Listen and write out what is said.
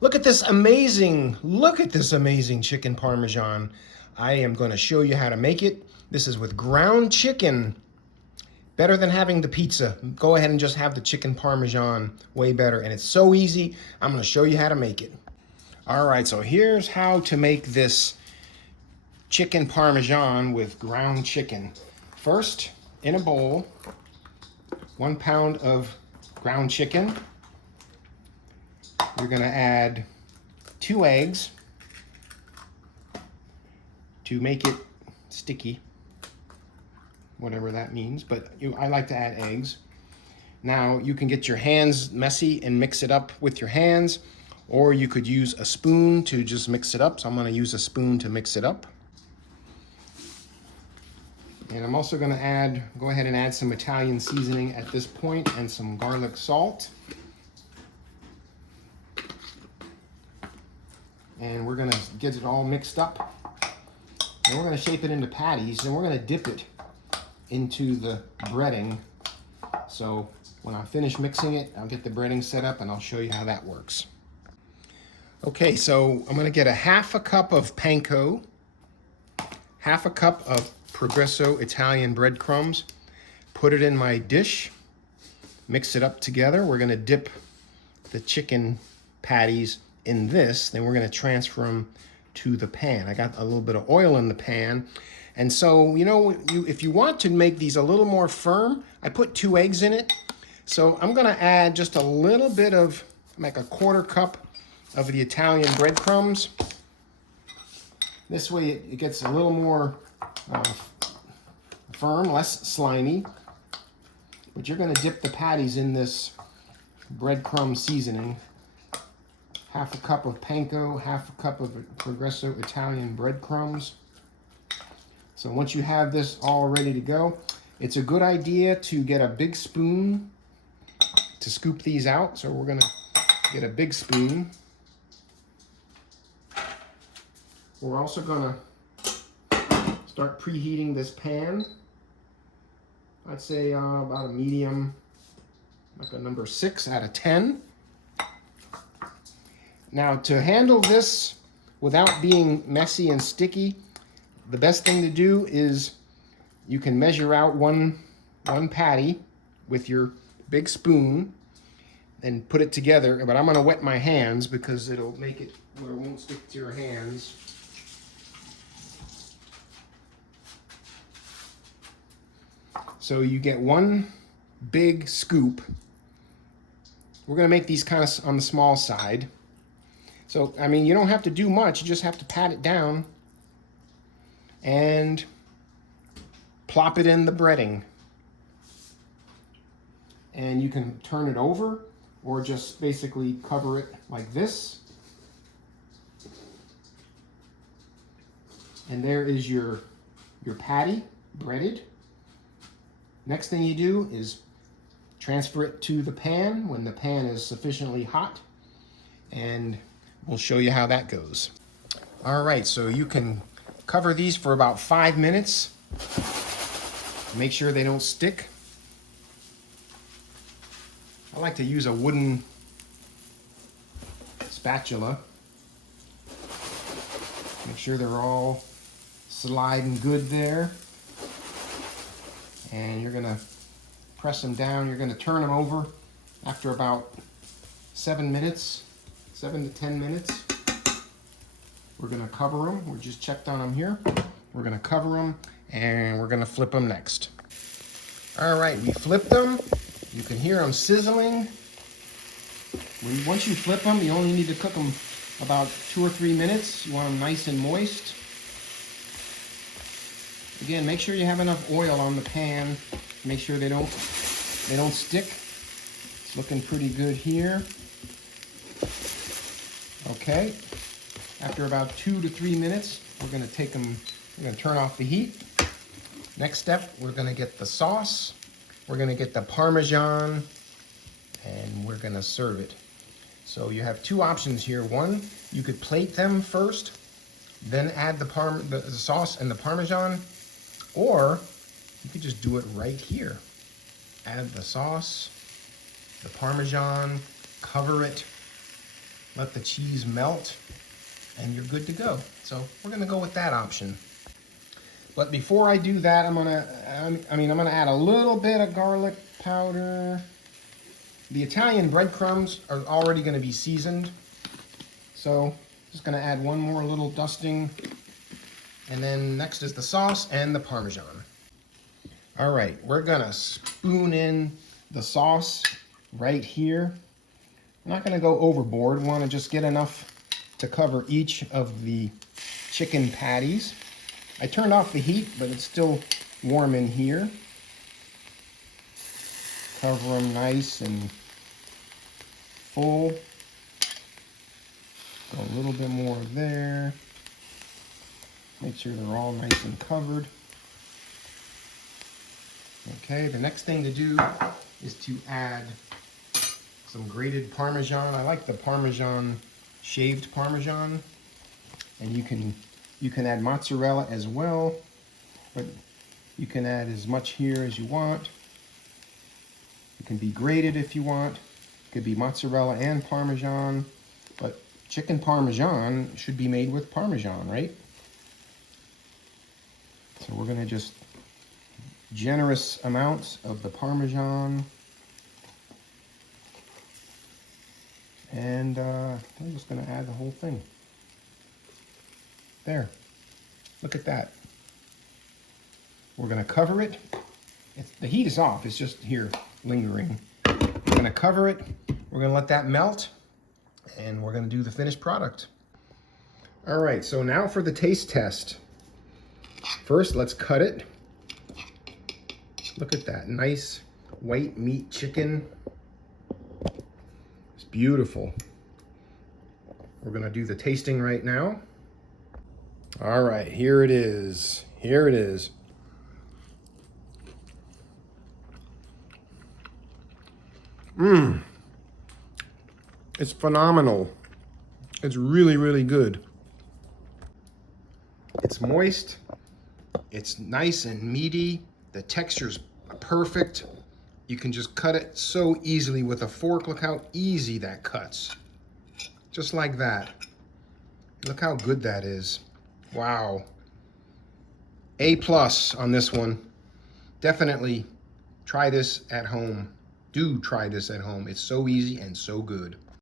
Look at this amazing chicken Parmesan. I am going to show you how to make it. This is with ground chicken. Better than having the pizza. Go ahead and just have the chicken Parmesan, way better. And it's so easy. I'm going to show you how to make it. All right, so here's how to make this chicken Parmesan with ground chicken. First, in a bowl, 1 pound of ground chicken. You're going to add 2 eggs to make it sticky, whatever that means, but I like to add eggs. Now you can get your hands messy and mix it up with your hands, or you could use a spoon to just mix it up. So I'm going to use a spoon to mix it up. And I'm also going to go ahead and add some Italian seasoning at this point and some garlic salt. And we're going to get it all mixed up. And we're going to shape it into patties, and we're going to dip it into the breading. So when I finish mixing it, I'll get the breading set up and I'll show you how that works. Okay, so I'm going to get a 1/2 cup of Panko, 1/2 cup of Progresso Italian breadcrumbs, put it in my dish, mix it up together. We're going to dip the chicken patties in this, then we're going to transfer them to the pan. I got a little bit of oil in the pan. And so, if you want to make these a little more firm, I put 2 eggs in it. So I'm going to add just a little bit of, like a 1/4 cup of the Italian breadcrumbs. This way it gets a little more firm, less slimy. But you're going to dip the patties in this breadcrumb seasoning. 1/2 cup of Panko, 1/2 cup of Progresso Italian breadcrumbs. So once you have this all ready to go, it's a good idea to get a big spoon to scoop these out. So we're going to get a big spoon. We're also going to start preheating this pan. I'd say about a medium, like a number 6 out of 10. Now, to handle this without being messy and sticky, the best thing to do is you can measure out one patty with your big spoon and put it together. But I'm going to wet my hands because it'll make it where it won't stick to your hands. So you get 1 big scoop. We're going to make these kind of on the small side. So, I mean, you don't have to do much. You just have to pat it down and plop it in the breading. And you can turn it over or just basically cover it like this. And there is your patty breaded. Next thing you do is transfer it to the pan when the pan is sufficiently hot, and we'll show you how that goes. All right, so you can cover these for about 5 minutes. Make sure they don't stick. I like to use a wooden spatula. Make sure they're all sliding good there. And you're gonna press them down. You're gonna turn them over after about 7 minutes, 7 to 10 minutes. We're gonna cover them. We just checked on them here. We're gonna cover them and we're gonna flip them next. All right, we flipped them. You can hear them sizzling. Once you flip them, you only need to cook them about 2 or 3 minutes. You want them nice and moist. Again, make sure you have enough oil on the pan. Make sure they don't stick. It's looking pretty good here. Okay. After about 2 to 3 minutes, we're going to take them. We're going to turn off the heat. Next step, we're going to get the sauce. We're going to get the Parmesan, and we're going to serve it. So you have 2 options here. One, you could plate them first, then add the sauce and the Parmesan. Or you could just do it right here. Add the sauce, the Parmesan, cover it, let the cheese melt, and you're good to go. So we're gonna go with that option. But before I do that, I'm gonna add a little bit of garlic powder. The Italian breadcrumbs are already gonna be seasoned. So just gonna add one more little dusting. And then next is the sauce and the Parmesan. All right, we're gonna spoon in the sauce right here. I'm not gonna go overboard. We wanna just get enough to cover each of the chicken patties. I turned off the heat, but it's still warm in here. Cover them nice and full. Go a little bit more there. Make sure they're all nice and covered. Okay, the next thing to do is to add some grated Parmesan. I like the Parmesan, shaved Parmesan. And you can add mozzarella as well, but you can add as much here as you want. It can be grated if you want. It could be mozzarella and Parmesan, but chicken Parmesan should be made with Parmesan, right? So we're gonna just generous amounts of the Parmesan. And I'm just gonna add the whole thing. There, look at that. We're gonna cover it. The heat is off, it's just here lingering. We're gonna cover it, we're gonna let that melt, and we're gonna do the finished product. All right, so now for the taste test. First, let's cut it. Look at that, nice white meat chicken. It's beautiful. We're gonna do the tasting right now. All right, here it is. Here it is. It's phenomenal. It's really, really good. It's moist. It's nice and meaty. The texture's perfect. You can just cut it so easily with a fork. Look how easy that cuts. Just like that. Look how good that is. Wow. A+ on this one. Definitely try this at home. Do try this at home. It's so easy and so good.